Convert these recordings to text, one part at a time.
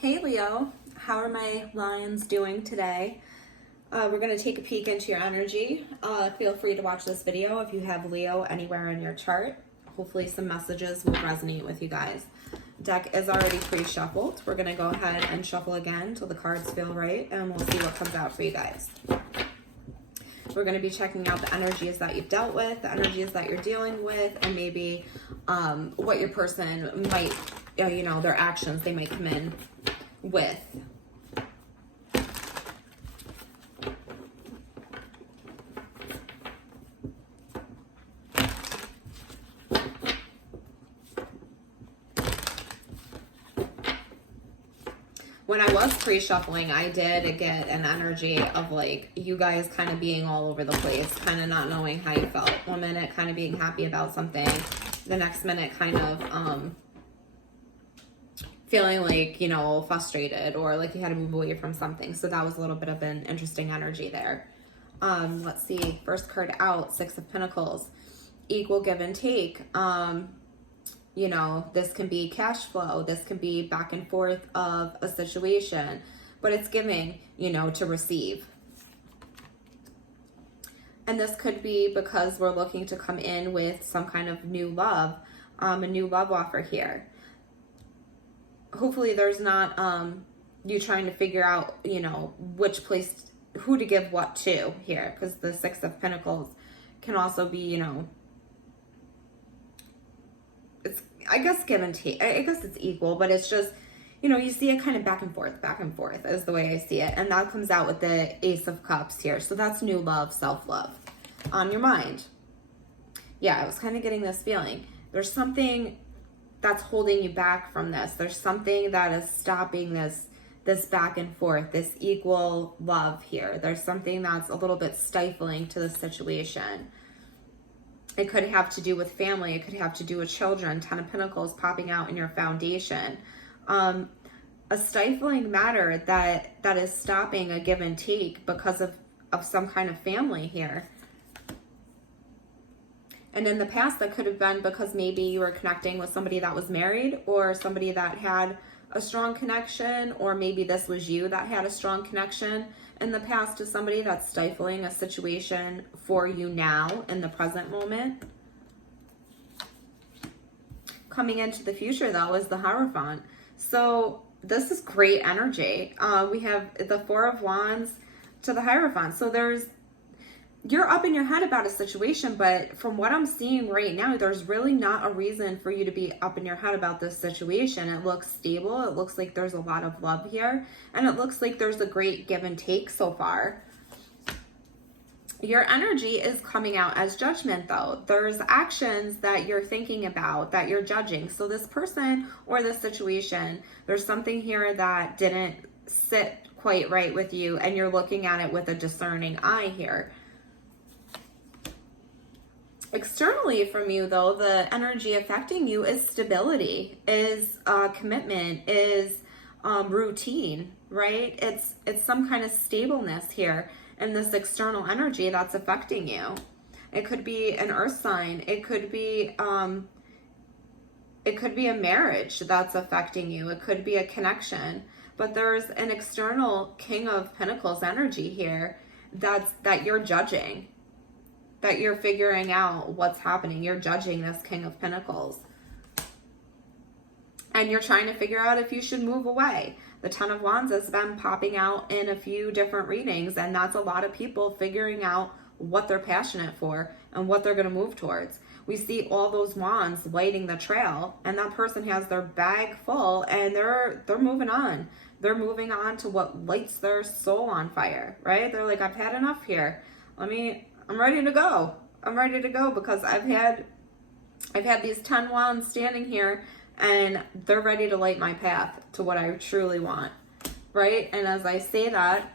Hey Leo, how are my lions doing today? We're going to take a peek into your energy. Feel free to watch this video if you have Leo anywhere in your chart. Hopefully some messages will resonate with you guys. Deck is already pre-shuffled. We're going to go ahead and shuffle again until the cards feel right, and we'll see what comes out for you guys. We're going to be checking out the energies that you've dealt with, the energies that you're dealing with, and maybe what your person might, their actions they might come in with. When I was pre-shuffling, I did get an energy of like you guys kind of being all over the place, kind of not knowing how you felt. One minute kind of being happy about something, the next minute kind of feeling like, frustrated or like you had to move away from something. So that was a little bit of an interesting energy there. Let's see, first card out, Six of Pentacles, equal give and take. This can be cash flow. This can be back and forth of a situation, but it's giving, to receive. And this could be because we're looking to come in with some kind of new love, a new love offer here. Hopefully there's not you trying to figure out, which place, who to give what to here, because the Six of Pentacles can also be, it's, I guess, give and take. I guess it's equal, but it's just, you see it kind of back and forth is the way I see it. And that comes out with the Ace of Cups here. So that's new love, self-love on your mind. Yeah, I was kind of getting this feeling. There's something that's holding you back from this. There's something that is stopping this back and forth, this equal love here. There's something that's a little bit stifling to the situation. It could have to do with family. It could have to do with children. Ten of Pentacles popping out in your foundation. A stifling matter that is stopping a give and take because of some kind of family here. And in the past, that could have been because maybe you were connecting with somebody that was married or somebody that had a strong connection, or maybe this was you that had a strong connection in the past to somebody that's stifling a situation for you now in the present moment. Coming into the future, though, is the Hierophant. So this is great energy. We have the Four of Wands to the Hierophant. So you're up in your head about a situation, but from what I'm seeing right now, there's really not a reason for you to be up in your head about this situation. It looks stable. It looks like there's a lot of love here, and it looks like there's a great give and take so far. Your energy is coming out as judgment, though. There's actions that you're thinking about, that you're judging. So this person or this situation, there's something here that didn't sit quite right with you, and you're looking at it with a discerning eye here. Externally from you, though, the energy affecting you is stability, is commitment, is routine, right? It's some kind of stableness here in this external energy that's affecting you. It could be an earth sign. It could be a marriage that's affecting you. It could be a connection. But there's an external King of Pentacles energy here that you're judging, that you're figuring out what's happening. You're judging this King of Pentacles. And you're trying to figure out if you should move away. The Ten of Wands has been popping out in a few different readings, and that's a lot of people figuring out what they're passionate for and what they're going to move towards. We see all those wands lighting the trail, and that person has their bag full, and they're moving on. They're moving on to what lights their soul on fire, right? They're like, I've had enough here. I'm ready to go. I'm ready to go because I've had these 10 wands standing here, and they're ready to light my path to what I truly want, right? And as I say that,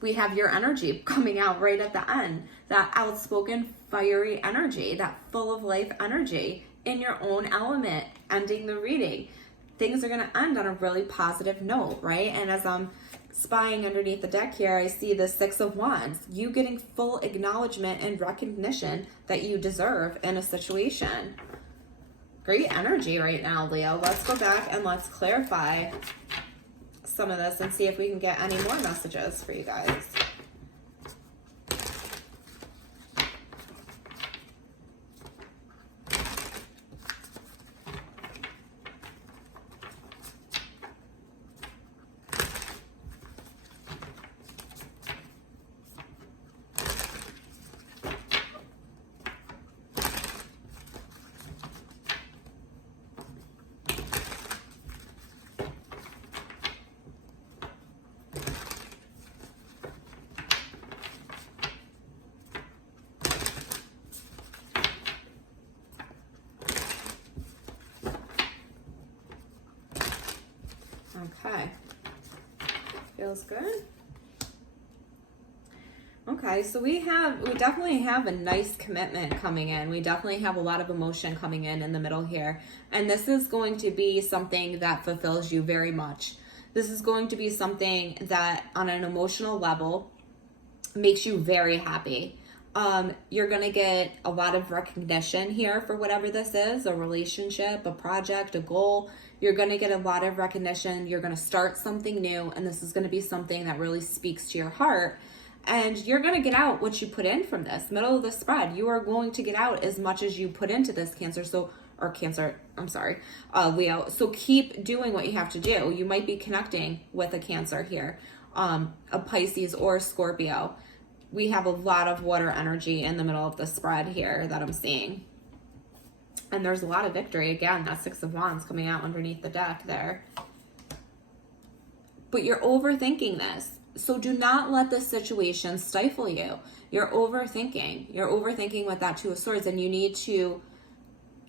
we have your energy coming out right at the end, that outspoken, fiery energy, that full of life energy in your own element, ending the reading. Things are going to end on a really positive note, right? And as I'm spying underneath the deck here, I see the Six of Wands, you getting full acknowledgement and recognition that you deserve in a situation. Great energy right now, Leo. Let's go back and let's clarify some of this and see if we can get any more messages for you guys. Okay, feels good. Okay, so we definitely have a nice commitment coming in. We definitely have a lot of emotion coming in the middle here. And this is going to be something that fulfills you very much. This is going to be something that on an emotional level makes you very happy. You're going to get a lot of recognition here for whatever this is, a relationship, a project, a goal. You're going to get a lot of recognition. You're going to start something new, and this is going to be something that really speaks to your heart. And you're going to get out what you put in from this. Middle of the spread, you are going to get out as much as you put into this, Leo. So keep doing what you have to do. You might be connecting with a Cancer here, a Pisces or Scorpio. We have a lot of water energy in the middle of the spread here that I'm seeing. And there's a lot of victory. Again, that Six of Wands coming out underneath the deck there. But you're overthinking this. So do not let this situation stifle you. You're overthinking. You're overthinking with that Two of Swords. And you need to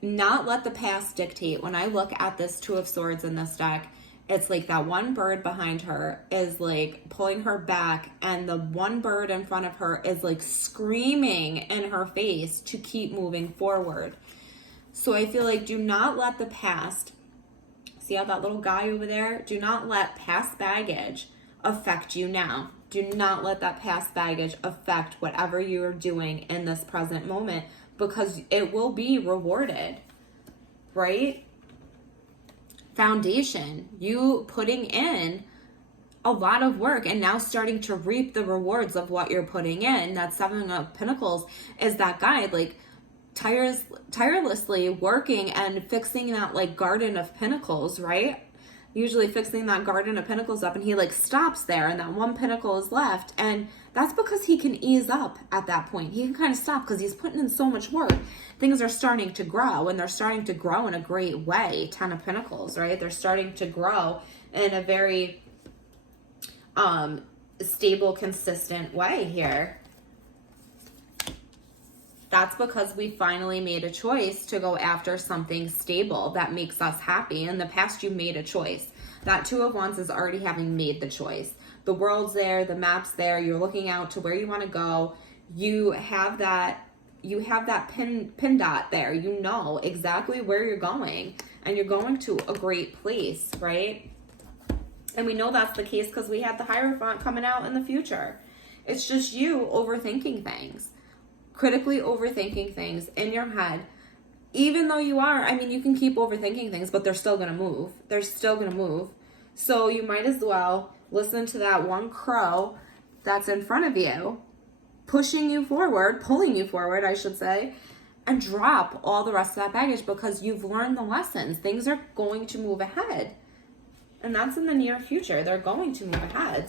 not let the past dictate. When I look at this Two of Swords in this deck, it's like that one bird behind her is like pulling her back, and the one bird in front of her is like screaming in her face to keep moving forward. So I feel like do not let the past, see how that little guy over there? Do not let past baggage affect you now. Do not let that past baggage affect whatever you are doing in this present moment, because it will be rewarded, right? Foundation, you putting in a lot of work and now starting to reap the rewards of what you're putting in. That Seven of Pentacles is that guy like tirelessly working and fixing that like Garden of Pentacles, right? Usually fixing that Garden of Pentacles up, and he like stops there and that one pentacle is left, and that's because he can ease up at that point. He can kind of stop because he's putting in so much work. Things are starting to grow, and they're starting to grow in a great way. Ten of Pentacles, right? They're starting to grow in a very stable, consistent way here. That's because we finally made a choice to go after something stable that makes us happy. In the past, you made a choice. That Two of Wands is already having made the choice. The world's there, the map's there, you're looking out to where you want to go. You have that pin dot there. You know exactly where you're going, and you're going to a great place, right? And we know that's the case because we have the Hierophant coming out in the future. It's just you overthinking things. Critically overthinking things in your head, even though you can keep overthinking things, but they're still going to move. They're still going to move. So you might as well listen to that one crow that's in front of you, pulling you forward, I should say, and drop all the rest of that baggage because you've learned the lessons. Things are going to move ahead. And that's in the near future. They're going to move ahead.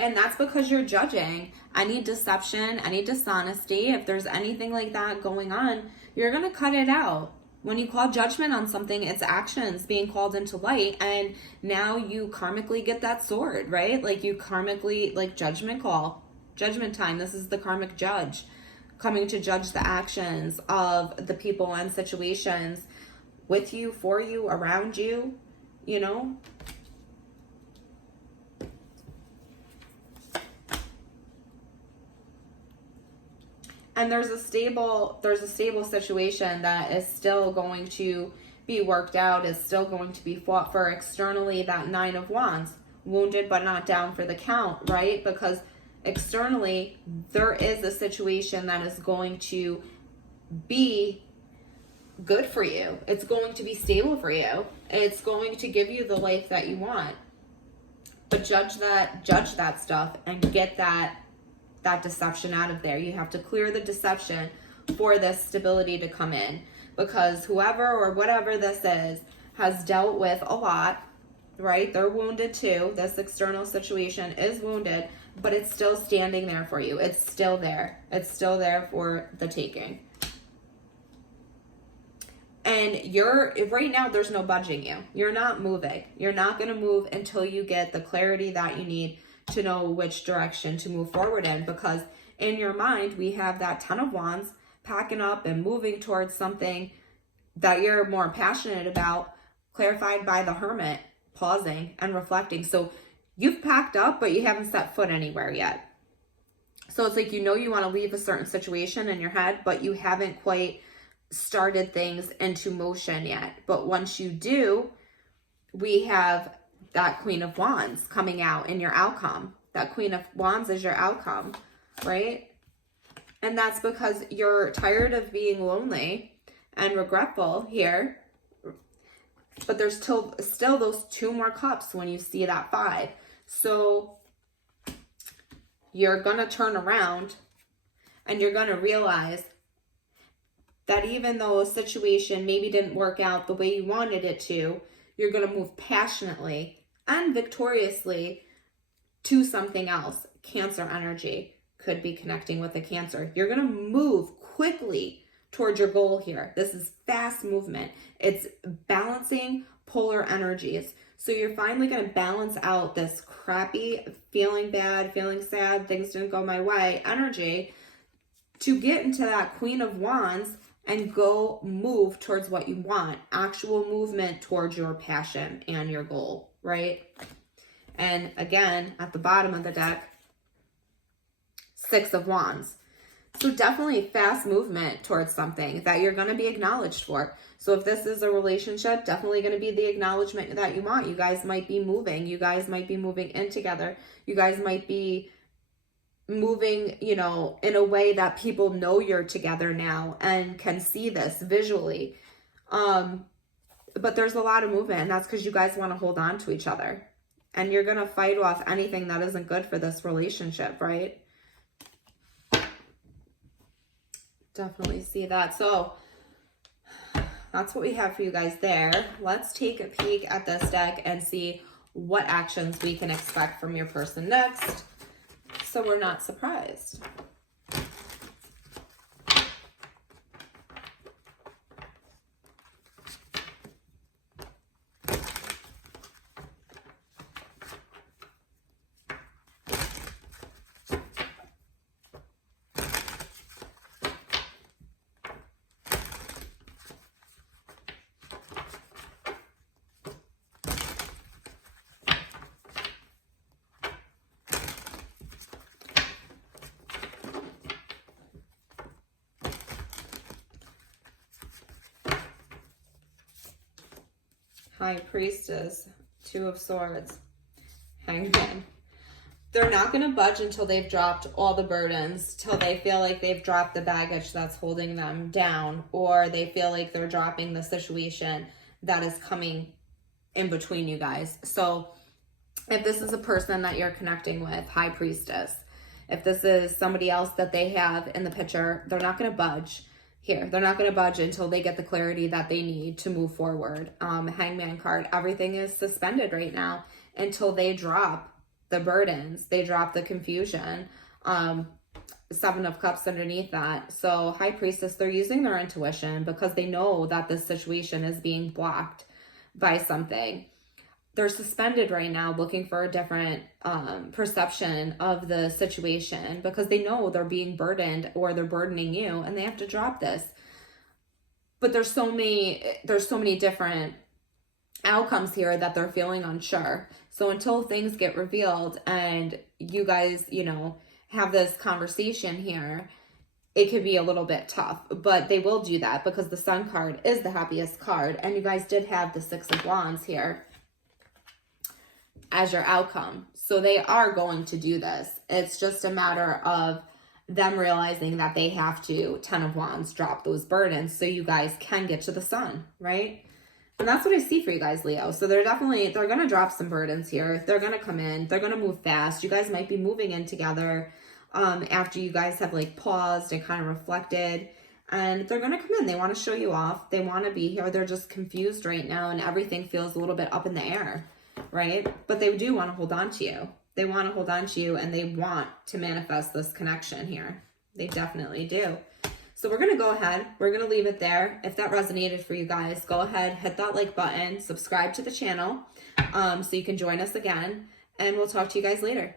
And that's because you're judging any deception, any dishonesty. If there's anything like that going on, you're going to cut it out. When you call judgment on something, it's actions being called into light. And now you karmically get that sword, right? Like you karmically, like judgment call, judgment time. This is the karmic judge coming to judge the actions of the people and situations with you, for you, around you, you know? And there's a stable situation that is still going to be worked out, is still going to be fought for externally. That Nine of Wands, wounded but not down for the count, right? Because externally, there is a situation that is going to be good for you. It's going to be stable for you. It's going to give you the life that you want. But judge that stuff and get that deception out of there. You have to clear the deception for this stability to come in, because whoever or whatever this is has dealt with a lot, right? They're wounded too. This external situation is wounded, but it's still standing there for you. It's still there. It's still there for the taking. And right now, there's no budging you. You're not moving. You're not going to move until you get the clarity that you need to know which direction to move forward in, because in your mind, we have that Ten of Wands packing up and moving towards something that you're more passionate about, clarified by the Hermit, pausing and reflecting. So you've packed up, but you haven't set foot anywhere yet. So it's like, you want to leave a certain situation in your head, but you haven't quite started things into motion yet. But once you do, we have that Queen of Wands coming out in your outcome. That Queen of Wands is your outcome, right? And that's because you're tired of being lonely and regretful here. But there's still those 2 more cups when you see that 5. So you're going to turn around and you're going to realize that even though a situation maybe didn't work out the way you wanted it to, you're going to move passionately and victoriously to something else. Cancer energy could be connecting with a Cancer. You're going to move quickly towards your goal here. This is fast movement. It's balancing polar energies. So you're finally going to balance out this crappy, feeling bad, feeling sad, things didn't go my way energy to get into that Queen of Wands and go move towards what you want. Actual movement towards your passion and your goal, right? And again, at the bottom of the deck, 6 of Wands. So definitely fast movement towards something that you're going to be acknowledged for. So if this is a relationship, definitely going to be the acknowledgement that you want. You guys might be moving. You guys might be moving in together. You guys might be moving, in a way that people know you're together now and can see this visually. But there's a lot of movement, and that's because you guys want to hold on to each other. And you're going to fight off anything that isn't good for this relationship, right? Definitely see that. So that's what we have for you guys there. Let's take a peek at this deck and see what actions we can expect from your person next, so we're not surprised. High Priestess, 2 of Swords, Hangman. They're not going to budge until they've dropped all the burdens, till they feel like they've dropped the baggage that's holding them down, or they feel like they're dropping the situation that is coming in between you guys. So if this is a person that you're connecting with, High Priestess, if this is somebody else that they have in the picture, they're not going to budge here. They're not going to budge until they get the clarity that they need to move forward. Hangman card, everything is suspended right now until they drop the burdens, they drop the confusion. 7 of Cups underneath that. So High Priestess, they're using their intuition because they know that this situation is being blocked by something. They're suspended right now looking for a different perception of the situation because they know they're being burdened or they're burdening you and they have to drop this. But there's so many different outcomes here that they're feeling unsure. So until things get revealed and you guys, have this conversation here, it could be a little bit tough, but they will do that because the Sun card is the happiest card. And you guys did have the 6 of Wands here as your outcome. So they are going to do this. It's just a matter of them realizing that they have to, 10 of Wands, drop those burdens so you guys can get to the sun, right? And that's what I see for you guys, Leo. So they're going to drop some burdens here. They're going to come in. They're going to move fast. You guys might be moving in together after you guys have like paused and kind of reflected. And they're going to come in. They want to show you off. They want to be here. They're just confused right now and everything feels a little bit up in the air, right? But they do want to hold on to you. They want to hold on to you and they want to manifest this connection here. They definitely do. So we're going to go ahead. We're going to leave it there. If that resonated for you guys, go ahead, hit that like button, subscribe to the channel so you can join us again. And we'll talk to you guys later.